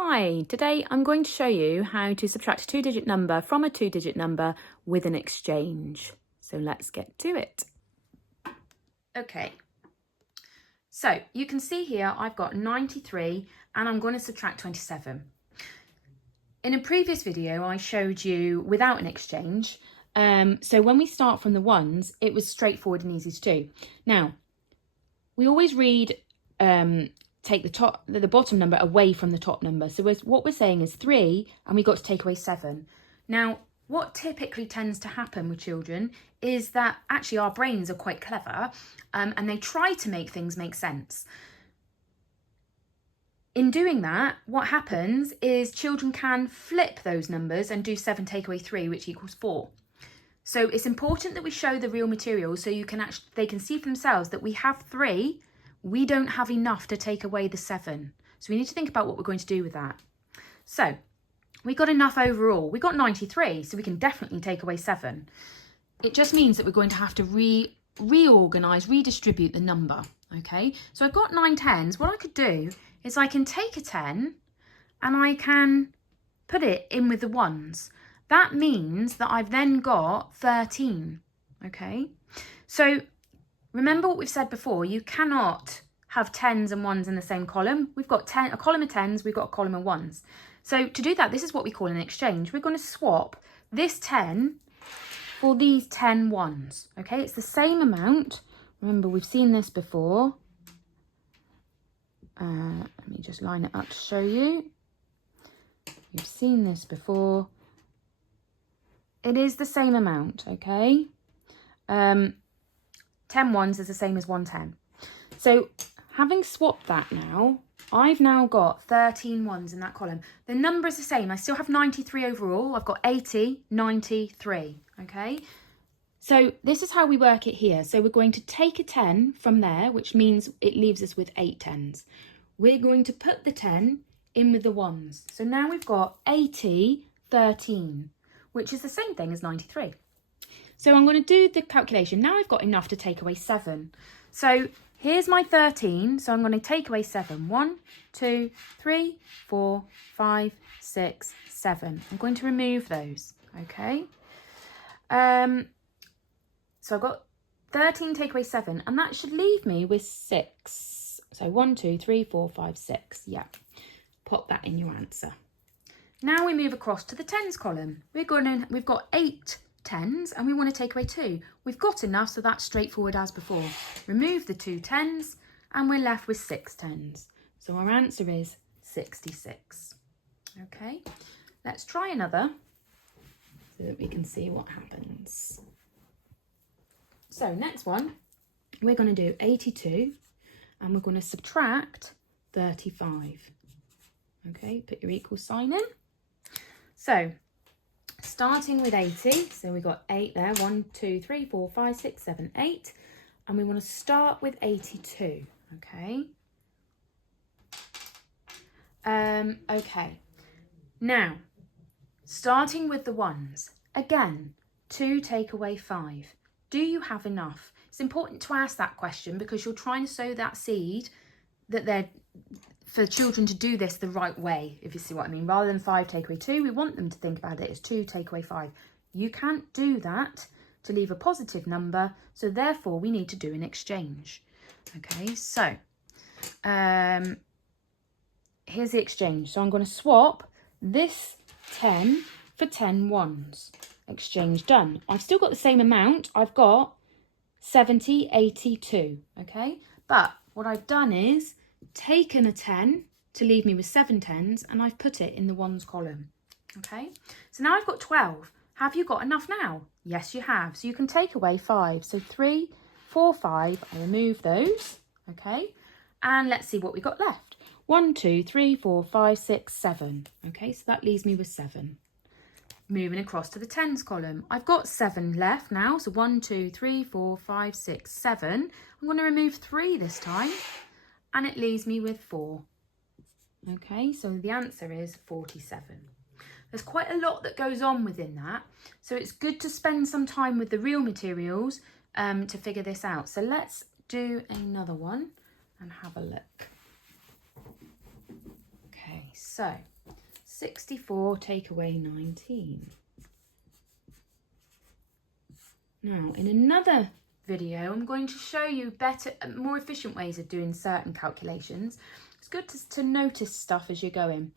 Hi, today I'm going to show you how to subtract a two-digit number from a two-digit number with an exchange. So let's get to it. Okay, so you can see here I've got 93 and I'm going to subtract 27. In a previous video I showed you without an exchange, so when we start from the ones it was straightforward and easy to do. Now, we always read take the bottom number away from the top number. So what we're saying is 3 and we got to take away 7. Now, what typically tends to happen with children is that actually our brains are quite clever and they try to make things make sense. In doing that, what happens is children can flip those numbers and do 7 take away 3, which equals 4. So it's important that we show the real material so they can see for themselves that we have 3. We don't have enough to take away the 7. So we need to think about what we're going to do with that. So we got enough overall. We got 93, so we can definitely take away 7. It just means that we're going to have to reorganise, redistribute the number. Okay, so I've got 9 tens. What I could do is I can take a 10 and I can put it in with the ones. That means that I've then got 13. Okay, so remember what we've said before, you cannot have tens and ones in the same column. We've got a column of tens, we've got a column of ones. So to do that, this is what we call an exchange. We're going to swap this 10 for these 10 ones. Okay, it's the same amount. Remember, we've seen this before. Let me just line it up to show you. You've seen this before. It is the same amount, okay? 10 ones is the same as 1 10. So having swapped that now, I've now got 13 ones in that column. The number is the same. I still have 93 overall. I've got 80, 93, okay? So this is how we work it here. So we're going to take a 10 from there, which means it leaves us with 8 tens. We're going to put the 10 in with the ones. So now we've got 80, 13, which is the same thing as 93. So I'm going to do the calculation. Now I've got enough to take away 7. So here's my 13. So I'm going to take away 7. 1, 2, 3, 4, 5, 6, 7. I'm going to remove those. Okay. So I've got 13 take away 7. And that should leave me with 6. So 1, 2, 3, 4, 5, 6. Yeah. Pop that in your answer. Now we move across to the tens column. We've got 8 tens and we want to take away 2. We've got enough, so that's straightforward as before. Remove the 2 tens and we're left with 6 tens. So our answer is 66. Okay, let's try another so that we can see what happens. So next one, we're going to do 82 and we're going to subtract 35. Okay, put your equal sign in. So starting with 80, so we've got 8 there, 1, 2, 3, 4, 5, 6, 7, 8. And we want to start with 82, okay? Okay, now, starting with the ones, again, 2 take away 5. Do you have enough? It's important to ask that question because you're trying to sow that seed that they're for children to do this the right way, if you see what I mean. Rather than 5 take away 2, we want them to think about it as 2 take away 5. You can't do that to leave a positive number, so therefore we need to do an exchange. Okay, so here's the exchange. So I'm going to swap this 10 for 10 ones. Exchange done. I've still got the same amount. I've got 70, 82, okay? But what I've done is taken a 10 to leave me with 7 tens and I've put it in the ones column. Okay, so now I've got 12. Have you got enough now? Yes, you have. So you can take away 5. So 3, 4, 5, I remove those. Okay, and let's see what we got left. 1, 2, 3, 4, 5, 6, 7. Okay, so that leaves me with 7. Moving across to the tens column, I've got 7 left now. So 1, 2, 3, 4, 5, 6, 7. I'm going to remove 3 this time. And it leaves me with 4. Okay, so the answer is 47. There's quite a lot that goes on within that. So it's good to spend some time with the real materials to figure this out. So let's do another one and have a look. Okay, so So 64 take away 19. Now, in another video, I'm going to show you better, more efficient ways of doing certain calculations. It's good to notice stuff as you're going.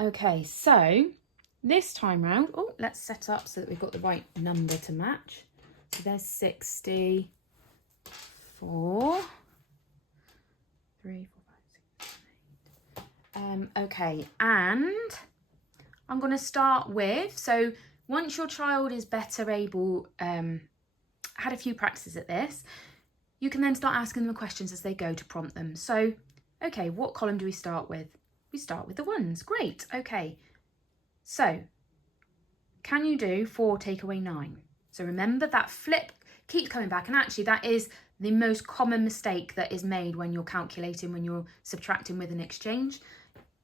Okay, so this time round, let's set up so that we've got the right number to match. So there's 64. 3, 4, 5, 6, 7, 8. Okay, and I'm going to start with, so once your child is better able, had a few practices at this, you can then start asking them questions as they go to prompt them. So, okay, what column do we start with? We start with the ones. Great, okay. So, can you do 4 take away 9? So remember that flip keeps coming back, and actually that is the most common mistake that is made when you're calculating, when you're subtracting with an exchange.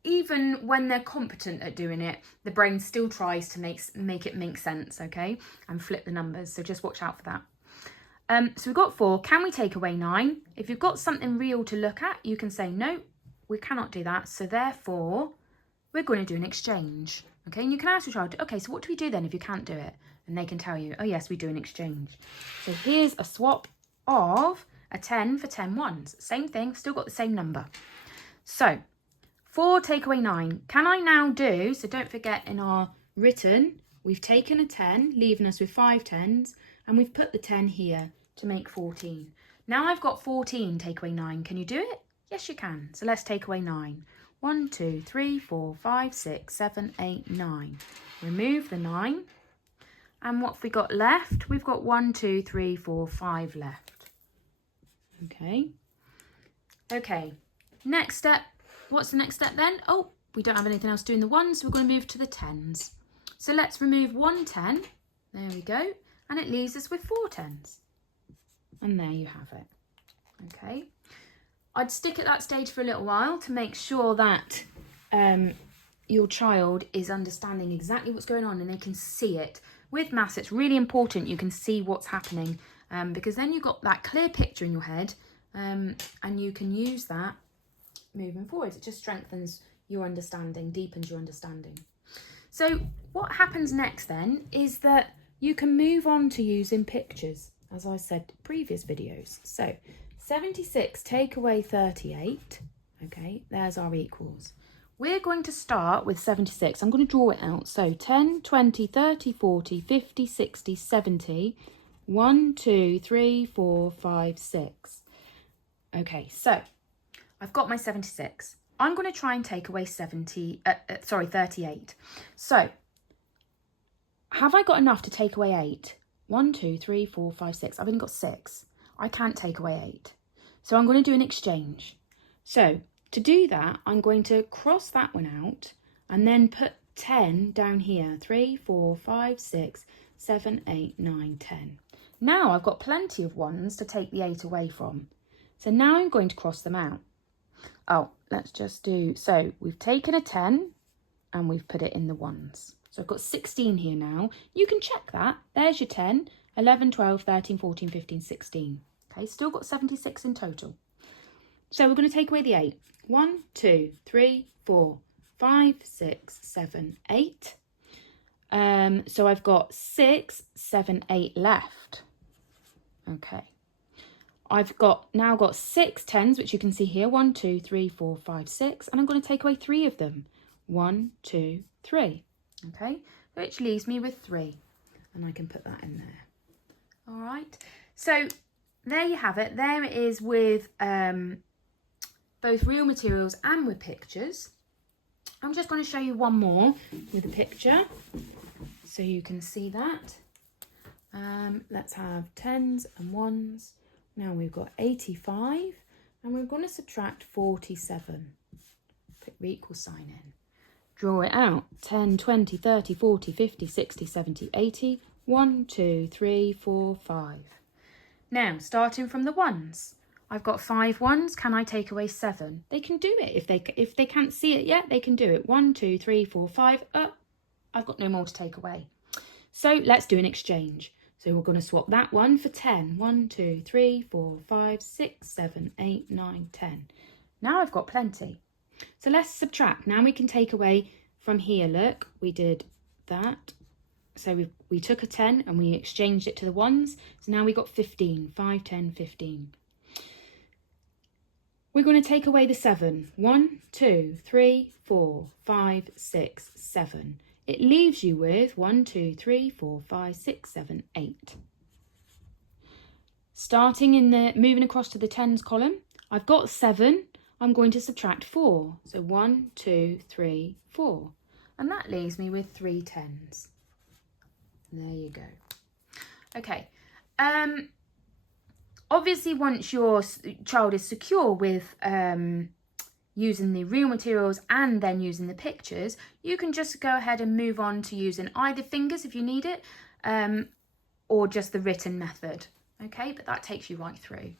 Even when they're competent at doing it, the brain still tries to make it make sense, okay? And flip the numbers, so just watch out for that. So we've got 4. Can we take away 9? If you've got something real to look at, you can say, no, we cannot do that. So therefore, we're going to do an exchange, okay? And you can ask your child, okay, so what do we do then if you can't do it? And they can tell you, oh yes, we do an exchange. So here's a swap of a 10 for 10 ones. Same thing, still got the same number. So 4 take away 9. Can I now do, so don't forget in our written, we've taken a 10, leaving us with 5 10s, and we've put the 10 here to make 14. Now I've got 14 take away 9. Can you do it? Yes, you can. So let's take away 9. 1, 2, 3, 4, 5, 6, 7, 8, 9. Remove the 9. And what have we got left? We've got 1, 2, 3, 4, 5 left. Okay. Okay. Next step. What's the next step then? Oh, we don't have anything else to do in the ones, so we're going to move to the 10s. So let's remove 1 10. There we go. And it leaves us with 4 10s. And there you have it. Okay. I'd stick at that stage for a little while to make sure that your child is understanding exactly what's going on and they can see it. With maths, it's really important you can see what's happening because then you've got that clear picture in your head and you can use that moving forward. It just strengthens your understanding, deepens your understanding. So what happens next then is that you can move on to using pictures, as I said in previous videos. So 76 take away 38, okay, there's our equals. We're going to start with 76. I'm going to draw it out. So 10, 20, 30, 40, 50, 60, 70, 1, 2, 3, 4, 5, 6. Okay, so I've got my 76. I'm going to try and take away 38. So have I got enough to take away 8? 1, 2, 3, 4, 5, 6. I've only got 6. I can't take away 8. So I'm going to do an exchange. So to do that, I'm going to cross that one out and then put 10 down here. 3, 4, 5, 6, 7, 8, 9, 10. Now I've got plenty of ones to take the 8 away from. So now I'm going to cross them out. Oh, let's just do, so we've taken a 10 and we've put it in the ones. So I've got 16 here now. You can check that. There's your 10, 11, 12, 13, 14, 15, 16. Okay, still got 76 in total. So we're going to take away the 8. 1, 2, 3, 4, 5, 6, 7, 8. So I've got 6, 7, 8 left. Okay. I've now got 6 10s, which you can see here. 1, 2, 3, 4, 5, 6. And I'm going to take away 3 of them. 1, 2, 3. Okay, which leaves me with 3. And I can put that in there. All right. So there you have it. There it is with both real materials and with pictures. I'm just going to show you one more with a picture so you can see that. Let's have 10s and 1s. Now we've got 85 and we're going to subtract 47. Put the equal sign in. Draw it out. 10, 20, 30, 40, 50, 60, 70, 80. 1, 2, 3, 4, 5. Now, starting from the ones. I've got 5 ones. Can I take away 7? They can do it. If they can't see it yet, they can do it. 1, 2, 3, 4, 5. I've got no more to take away. So let's do an exchange. So we're going to swap that one for 10. 1, 2, 3, 4, 5, 6, 7, 8, 9, 10. Now I've got plenty. So let's subtract. Now we can take away from here. Look, we did that. So we took a 10 and we exchanged it to the ones. So now we got 15, 5, 10, 15. We're going to take away the 7. 1, 2, 3, 4, 5, 6, 7. It leaves you with 1, 2, 3, 4, 5, 6, 7, 8. Starting in the, moving across to the tens column, I've got 7. I'm going to subtract 4. So 1, 2, 3, 4. And that leaves me with 3 tens. There you go. Okay. Obviously, once your child is secure with using the real materials and then using the pictures, you can just go ahead and move on to using either fingers if you need it, or just the written method. Okay, but that takes you right through.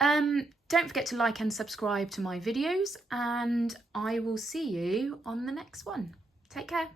Don't forget to like and subscribe to my videos, and I will see you on the next one. Take care.